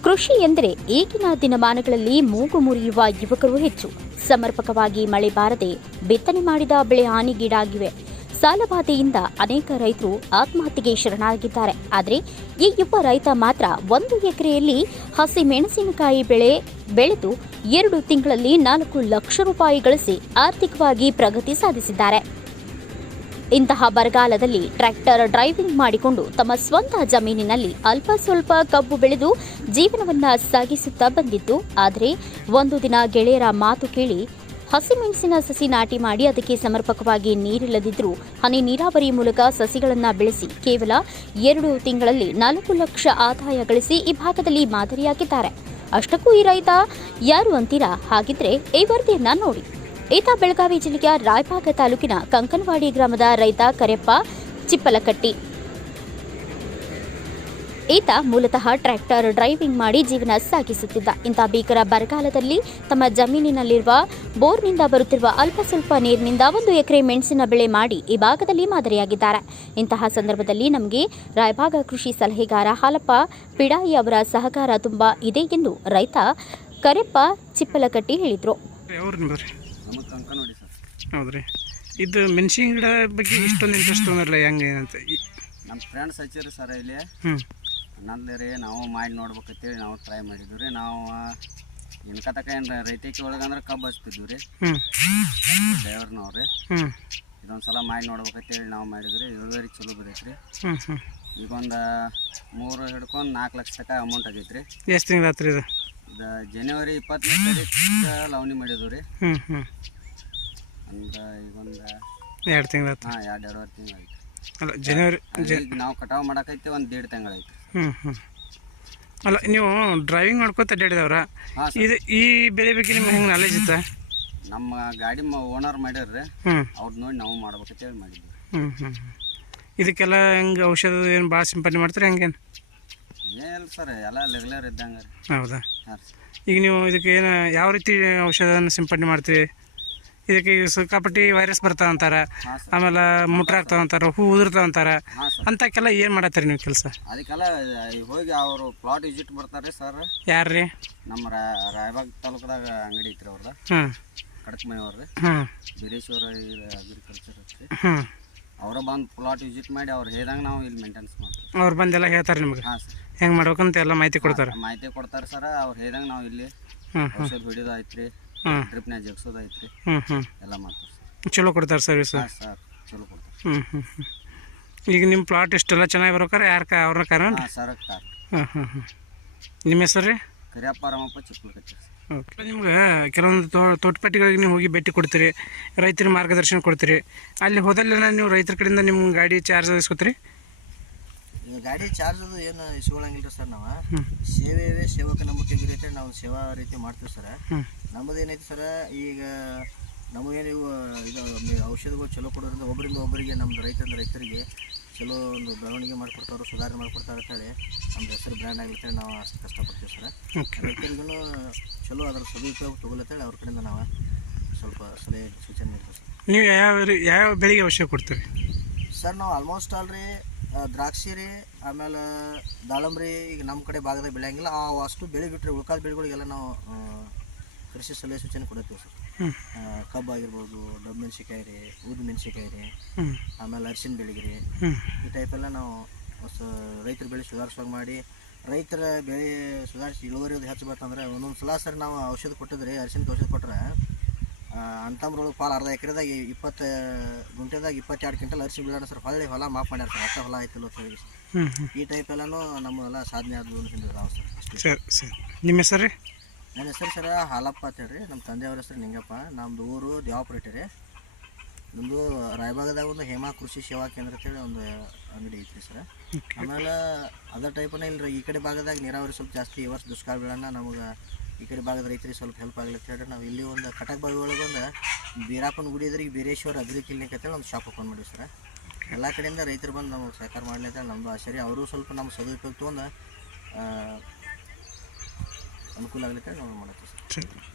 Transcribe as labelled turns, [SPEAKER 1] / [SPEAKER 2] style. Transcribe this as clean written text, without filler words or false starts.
[SPEAKER 1] ಕೃಷಿ ಎಂದರೆ ಈಗಿನ ದಿನಮಾನಗಳಲ್ಲಿ ಮೂಗು ಮುರಿಯುವ ಯುವಕರು ಹೆಚ್ಚು. ಸಮರ್ಪಕವಾಗಿ ಮಳೆ ಬಾರದೆ ಬಿತ್ತನೆ ಮಾಡಿದ ಬೆಳೆ ಹಾನಿಗೀಡಾಗಿವೆ. ಸಾಲಬಾಧೆಯಿಂದ ಅನೇಕ ರೈತರು ಆತ್ಮಹತ್ಯೆಗೆ ಶರಣಾಗಿದ್ದಾರೆ. ಆದರೆ ಈ ಯುವ ರೈತ ಮಾತ್ರ 1 ಎಕರೆಯಲ್ಲಿ ಹಸಿ ಮೆಣಸಿನಕಾಯಿ ಬೆಳೆದು 2 ತಿಂಗಳಲ್ಲಿ 4 ಲಕ್ಷ ರೂಪಾಯಿ ಗಳಿಸಿ ಆರ್ಥಿಕವಾಗಿ ಪ್ರಗತಿ ಸಾಧಿಸಿದ್ದಾರೆ. ಇಂತಹ ಬರಗಾಲದಲ್ಲಿ ಟ್ರ್ಯಾಕ್ಟರ್ ಡ್ರೈವಿಂಗ್ ಮಾಡಿಕೊಂಡು ತಮ್ಮ ಸ್ವಂತ ಜಮೀನಿನಲ್ಲಿ ಅಲ್ಪ ಸ್ವಲ್ಪ ಕಬ್ಬು ಬೆಳೆದು ಜೀವನವನ್ನ ಸಾಗಿಸುತ್ತಾ ಬಂದಿದ್ದು. ಆದರೆ ಒಂದು ದಿನ ಗೆಳೆಯರ ಮಾತು ಕೇಳಿ ಹಸಿಮೆಣಸಿನ ಸಸಿ ನಾಟಿ ಮಾಡಿ ಅದಕ್ಕೆ ಸಮರ್ಪಕವಾಗಿ ನೀರಿಲ್ಲದಿದ್ದರೂ ಹನಿ ನೀರಾವರಿ ಮೂಲಕ ಸಸಿಗಳನ್ನು ಬೆಳೆಸಿ ಕೇವಲ 2 ತಿಂಗಳಲ್ಲಿ 4 ಲಕ್ಷ ಆದಾಯ ಗಳಿಸಿ ಈ ಭಾಗದಲ್ಲಿ ಮಾದರಿಯಾಗಿದ್ದಾರೆ. ಅಷ್ಟಕ್ಕೂ ಈ ರೈತ ಯಾರು ಅಂತೀರಾ? ಹಾಗಿದ್ರೆ ಈ ವರದಿಯನ್ನ ನೋಡಿ. ಈತ ಬೆಳಗಾವಿ ಜಿಲ್ಲೆಯ ರಾಯಬಾಗ ತಾಲೂಕಿನ ಕಂಕನವಾಡಿ ಗ್ರಾಮದ ರೈತ ಕರೆಪ್ಪ ಚಿಪ್ಪಲಕಟ್ಟಿ. ಈತ ಮೂಲತಃ ಟ್ರ್ಯಾಕ್ಟರ್ ಡ್ರೈವಿಂಗ್ ಮಾಡಿ ಜೀವನ ಸಾಗಿಸುತ್ತಿದ್ದ. ಇಂತಹ ಭೀಕರ ಬರಗಾಲದಲ್ಲಿ ತಮ್ಮ ಜಮೀನಿನಲ್ಲಿರುವ ಬೋರ್ನಿಂದ ಬರುತ್ತಿರುವ ಅಲ್ಪ ಸ್ವಲ್ಪ ನೀರಿನಿಂದ 1 ಎಕರೆ ಮೆಣಸಿನ ಬೆಳೆ ಮಾಡಿ ಈ ಭಾಗದಲ್ಲಿ ಮಾದರಿಯಾಗಿದ್ದಾರೆ. ಇಂತಹ ಸಂದರ್ಭದಲ್ಲಿ ನಮಗೆ ರಾಯಬಾಗ ಕೃಷಿ ಸಲಹೆಗಾರ ಹಾಲಪ್ಪ ಪಿಡಾಯಿ ಅವರ ಸಹಕಾರ ತುಂಬಾ ಇದೆ ಎಂದು ರೈತ ಕರೆಪ್ಪ ಚಿಪ್ಪಲಕಟ್ಟಿ ಹೇಳಿದರು.
[SPEAKER 2] ಹೌದ್ರಿ, ಇದು ಮೆಣಸಿನ ಗಿಡ ಬಗ್ಗೆ ಇಷ್ಟೊಂದು ಇಂಟ್ರೆಸ್ಟ್ ತೊಗೊಂಡ್ರಲ್ಲ, ಹೆಂಗೆ ಅಂತ?
[SPEAKER 3] ನಮ್ಮ ಫ್ರೆಂಡ್ಸ್ ಹಚ್ಚಿರಿ ಸರ್ ಇಲ್ಲಿ ನನ್ನಲ್ಲಿ ರೀ, ನಾವು ಮಾಡಿ ನೋಡ್ಬೇಕಂತೇಳಿ ನಾವು ಟ್ರೈ ಮಾಡಿದ್ವಿ ರೀ. ನಾವು ಇನ್ಕತಕ ಏನು ರೈತಕ್ಕೆ ಒಳಗಂದ್ರೆ ಕಬ್ಬು ಹಚ್ತಿದ್ವಿ ರೀ, ಡ್ರೈವರ್ನವ್ರಿ. ಇದೊಂದು ಸಲ ಮಾಡಿ ನೋಡ್ಬೇಕಂತೇಳಿ ನಾವು ಮಾಡಿದ್ವಿ. ಇಳುವರಿ ಚಲೋ ಬದೈತೆ ರೀ. ಈಗೊಂದು 3 ಹಿಡ್ಕೊಂಡು 4 ಲಕ್ಷ ತನಕ ಅಮೌಂಟ್ ಆಗೈತೆ ರೀ.
[SPEAKER 2] ಎಷ್ಟು ತಿಂಗಳು ಆತ್ರಿ ಇದು?
[SPEAKER 3] ಇದು ಜನವರಿ 25ನೇ ತಾರೀಕು ಲವಣಿ ಮಾಡಿದ್ವಿ ರೀ. ಅಂದ್ರೆ ಈಗೊಂದು
[SPEAKER 2] 2 ತಿಂಗಳು ಆಯ್ತು.
[SPEAKER 3] ಹಾಂ, 2-2.5 ತಿಂಗಳು ಆಯ್ತು.
[SPEAKER 2] ಅಲ್ಲ, ಜನವರಿ
[SPEAKER 3] ನಾವು ಕಟಾವು ಮಾಡಕೈತಿ 1.5 ತಿಂಗಳು ಆಯ್ತು.
[SPEAKER 2] ಅಲ್ಲ, ನೀವು ಡ್ರೈವಿಂಗ್ ಮಾಡ್ಕೊತ ಅಡ್ಡಾಡಿದವ್ರ? ಇದು ಈ ಬೆಳೆ ಬಗ್ಗೆ ನಿಮ್ಗೆ ಹೆಂಗೆ ನಾಲೆಜ್ ಇತ್ತ?
[SPEAKER 3] ನಮ್ಮ ಗಾಡಿ ಓನರ್ ಮಾಡ್ಯಾರ್ರಿ, ಅವ್ರು ನೋಡಿ ನಾವು ಮಾಡ್ಬೇಕಂತೇಳಿ ಮಾಡಿದ್ವಿ.
[SPEAKER 2] ಇದಕ್ಕೆಲ್ಲ ಹೆಂಗೆ ಔಷಧ ಏನು ಭಾಳ ಸಿಂಪಡಣೆ ಮಾಡ್ತಾರೆ ಹೆಂಗೇನು?
[SPEAKER 3] ಏನಿಲ್ಲ ಸರ್, ಎಲ್ಲ ರೆಗ್ಯುಲರ್ ಇದ್ದಂಗೆ ರೀ.
[SPEAKER 2] ಹೌದಾ?
[SPEAKER 3] ಹಾಂ.
[SPEAKER 2] ಈಗ ನೀವು ಇದಕ್ಕೆ ಏನು ಯಾವ ರೀತಿ ಔಷಧನ ಸಿಂಪಡಣೆ ಮಾಡ್ತೀವಿ? ಇದಕ್ಕೆ ಸಿಕ್ಕಾಪಟ್ಟಿ ವೈರಸ್ ಬರ್ತಾವ ಅಂತಾರೆ, ಆಮೇಲೆ ಮುಟ್ರ ಆಗ್ತಾವ ಅಂತಾರೆ, ಹೂ ಉದುರ್ತಾವ ಅಂತಾರೆ, ಅಂತಕ್ಕೆಲ್ಲ ಏನು ಮಾಡತ್ತೀರಿ ನೀವು ಕೆಲಸ? ಅದಕ್ಕೆಲ್ಲ
[SPEAKER 3] ಹೋಗಿ ಅವರು ಪ್ಲಾಟ್ ವಿಸಿಟ್ ಬರ್ತಾರೆ ಸರ್.
[SPEAKER 2] ಯಾರು ರೀ?
[SPEAKER 3] ನಮ್ಮ ರಾಯಬಾಗ್ ತಾಲೂಕದಾಗ ಅಂಗಡಿ ಐತ್ರಿ ಅವ್ರದ್ದು, ಕಡಕ್ ಮನೆಯವ್ರಿ, ಬೀರೇಶ್ವರ ಅಗ್ರಿಕಲ್ಚರ್ ಐತ್ರಿ. ಅವರ ಬಂದು ಪ್ಲಾಟ್ ವಿಸಿಟ್ ಮಾಡಿ ಅವ್ರು ಹೇಳ್ದಂಗೆ ನಾವು ಇಲ್ಲಿ ಮೇಂಟೆನೆನ್ಸ್ ಮಾಡ್ತೀವಿ.
[SPEAKER 2] ಅವ್ರು ಬಂದೆಲ್ಲ ಹೇಳ್ತಾರೆ ನಿಮ್ಗೆ?
[SPEAKER 3] ಹಾಂ ಸರ್,
[SPEAKER 2] ಹೆಂಗೆ ಮಾಡ್ಬೇಕಂತ ಎಲ್ಲ ಮಾಹಿತಿ ಕೊಡ್ತಾರೆ?
[SPEAKER 3] ಮಾಹಿತಿ ಕೊಡ್ತಾರೆ ಸರ್. ಅವ್ರು ಹೇಳ್ದಂಗೆ ನಾವು ಇಲ್ಲಿ ಔಷಧ ಹೊಡಿಯೋದು ಐತ್ರಿ, ಡ್ರಿಪ್ನಾಗ ಜಗ್ಸೋದು ಐತ್ರಿ, ಎಲ್ಲ ಮಾಡ್ತಾರೆ ಸರ್.
[SPEAKER 2] ಚಲೋ ಕೊಡ್ತಾರೆ ಸರ್ವಿಸ್?
[SPEAKER 3] ಹಾಂ ಸರ್, ಚಲೋ ಕೊಡ್ತಾರೆ.
[SPEAKER 2] ಈಗ ನಿಮ್ಮ ಪ್ಲಾಟ್ ಇಷ್ಟೆಲ್ಲ ಚೆನ್ನಾಗಿ ಬರ್ಬೇಕಾರೆ ಅವ್ರನ್ನ ಕಾರಣ?
[SPEAKER 3] ಹಾಂ ಸರ್, ಕಾರ್.
[SPEAKER 2] ನಿಮ್ಮ ಹೆಸರು ರೀ?
[SPEAKER 3] ಕರಿಯಪ್ಪ ರಾಮಪ್ಪ ಚಿಪ್ಪಲಕಟ್ಟಿ.
[SPEAKER 2] ಓಕೆ. ನಿಮ್ಗೆ ಕೆಲವೊಂದು ತೋಟಪಟ್ಟಿಗಳಿಗೆ ನೀವು ಹೋಗಿ ಭೇಟಿ ಕೊಡ್ತೀರಿ, ರೈತರ ಮಾರ್ಗದರ್ಶನ ಕೊಡ್ತೀರಿ. ಅಲ್ಲಿ ಹೋದಲ್ಲೆಲ್ಲ ನೀವು ರೈತರ ಕಡೆಯಿಂದ ನಿಮ್ಮ ಗಾಡಿ ಚಾರ್ಜ್ ಇಸ್ಕೊತೀರಿ?
[SPEAKER 4] ಈಗ ಗಾಡಿ ಚಾರ್ಜ್ ಅದು ಏನು ಇಸ್ಕೊಳಂಗಿಲ್ಲ ಸರ್. ನಾವು ಸೇವೆಯವೇ ಸೇವಕ ನಂಬಿಕೆ ರೀತಿ ನಾವು ಸೇವಾ ರೀತಿ ಮಾಡ್ತೀವಿ ಸರ್. ನಮ್ಮದು ಏನೈತಿ ಸರ್, ಈಗ ನಮಗೇನು ಇವು ಇದು ಔಷಧಿಗಳು ಚಲೋ ಕೊಡೋದ್ರಿಂದ ಒಬ್ಬರಿಂದ ಒಬ್ಬರಿಗೆ ನಮ್ಮ ರೈತರಿಗೆ ಚಲೋ ಒಂದು ಬೆಳವಣಿಗೆ ಮಾಡಿಕೊಡ್ತಾರೆ, ಸುಧಾರಣೆ ಮಾಡಿಕೊಡ್ತಾರೆ ಅಂತೇಳಿ ನಮ್ಮ ಹೆಸರು ಬ್ರ್ಯಾಂಡ್ ಆಗ್ಲಿಕ್ಕೆ ನಾವು ಅಷ್ಟು ಕಷ್ಟಪಡ್ತೀವಿ ಸರ್. ರೈತರಿಗೂ ಚಲೋ ಅದರ ಸದುಪಯೋಗ ತೊಗೊಳತ್ತೇಳಿ ಅವ್ರ ಕಡೆಯಿಂದ ನಾವು ಸ್ವಲ್ಪ ಸಲಹೆ ಸೂಚನೆ ನೀಡ್ತೀವಿ ಸರ್.
[SPEAKER 2] ನೀವು ಯಾವ ಬೆಳೆಗೆ ಔಷಧ ಕೊಡ್ತೀವಿ
[SPEAKER 4] ಸರ್? ನಾವು ಆಲ್ಮೋಸ್ಟ್ ಆಲ್ರಿ ದ್ರಾಕ್ಷಿ ರೀ, ಆಮೇಲೆ ದಾಳಂಬ್ರಿ ಈಗ ನಮ್ಮ ಕಡೆ ಭಾಗದಾಗ ಬೆಳೆಯಂಗಿಲ್ಲ. ಅಷ್ಟು ಬೆಳೆ ಬಿಟ್ಟರೆ ಉಳ್ಕಾದ ಬೆಳೆಗಳಿಗೆಲ್ಲ ನಾವು ಕೃಷಿ ಸಲಹೆ ಸೂಚನೆ ಕೊಡ್ತೀವಿ ಸರ್. ಕಬ್ಬು ಆಗಿರ್ಬೋದು, ಡಬ್ಬು ಮೆಣಸಿಕಾಯಿ ರೀ, ಉದ್ದು ಮೆಣಸಿಕಾಯಿ ರೀ, ಆಮೇಲೆ ಅರಿಶಿನ ಬೆಳೆಗೆ ರೀ, ಈ ಟೈಪೆಲ್ಲ ನಾವು ರೈತರ ಬೆಳೆ ಸುಧಾರಿಸುವಾಗ ಮಾಡಿ ರೈತರ ಬೆಳೆ ಸುಧಾರಿಸಿ ಇಳುವರಿ ಹೆಚ್ಚು ಬರ್ತಂದ್ರೆ ಒಂದೊಂದು ಸಲ ಸರ್ ನಾವು ಔಷಧ ಕೊಟ್ಟಿದ್ರಿ, ಅರಿಶಿನಕ್ಕೆ ಔಷಧ ಕೊಟ್ಟರೆ ಅಂತಂದ್ರೊಳಗೆ ಪಾಲು ಅರ್ಧ ಎಕರೆದಾಗ 20 ಗುಂಟೆದಾಗ 22 ಕ್ವಿಂಟಲ್ ಅರಿಶಿನ ಬೀಳೋಣ ಸರ್. ಹೊಲ ಮಾಫ್ ಮಾಡ್ಯಾರ ಸರ್, ಅಷ್ಟ ಹೊಲ ಆಯ್ತಿಲ್ಲ ಅಂತ ಹೇಳಿ ಸರ್. ಈ ಟೈಪ್ ಎಲ್ಲನೂ ನಮ್ಮೆಲ್ಲ ಸಾಧನೆ ಆದವು
[SPEAKER 2] ಸರ್. ಸರ್, ನಿಮ್ಮ ಹೆಸರು ರೀ?
[SPEAKER 4] ನನ್ನ ಹೆಸರು ಸರ್ ಹಾಲಪ್ಪ ಅಂತ ಹೇಳ್ರಿ. ನಮ್ಮ ತಂದೆಯವ್ರ ಹೆಸರು ನಿಂಗಪ್ಪ. ನಮ್ಮದು ಊರು ದ್ಯಾವಪುರ ರೀ. ನಮ್ಮದು ರಾಯಬಾಗದಾಗ ಒಂದು ಹೇಮಾ ಕೃಷಿ ಸೇವಾ ಕೇಂದ್ರ ಅಂತೇಳಿ ಒಂದು ಅಂಗಡಿ ಐತ್ರಿ ಸರ್. ಆಮೇಲೆ ಅದೇ ಟೈಪನೇ ಇಲ್ಲರಿ, ಈ ಕಡೆ ಭಾಗದಾಗ ನೀರಾವರಿ ಸ್ವಲ್ಪ ಜಾಸ್ತಿ, ಈ ವರ್ಷ ದುಷ್ಕಾಲ ಬೀಳೋಣ ನಮಗೆ ಈ ಕಡೆ ಭಾಗದ ರೈತರಿಗೆ ಸ್ವಲ್ಪ ಹೆಲ್ಪ್ ಆಗ್ಲಿಕ್ಕೆ ಹೇಳಿ ನಾವು ಇಲ್ಲಿ ಒಂದು ಕಟಕ್ ಬಾವಿ ಒಳಗೆ ಒಂದು ಬೀರಾಪನ ಗುಡಿ ಇದ್ರಿಗೆ ಬೀರೇಶ್ವರ ಅಗ್ರಿ ಕ್ಲಿನಿಕ್ ಅಂತೇಳಿ ಒಂದು ಶಾಪ್ ಓಪನ್ ಮಾಡಿವಿ ಸರ್. ಎಲ್ಲ ಕಡೆಯಿಂದ ರೈತರು ಬಂದು ನಮಗೆ ಸಹಕಾರ ಮಾಡಲಿ ಅಂತೇಳಿ ನಮ್ಮದು ಆಸೆ ರೀ. ಅವರು ಸ್ವಲ್ಪ ನಮ್ಮ ಸದುಪಯೋಗ ತೊಗೊಂಡು ಅನುಕೂಲ ಆಗ್ಲಿಕ್ಕೆ ನಾವು ಮಾಡ್ತೀವಿ ಸರ್.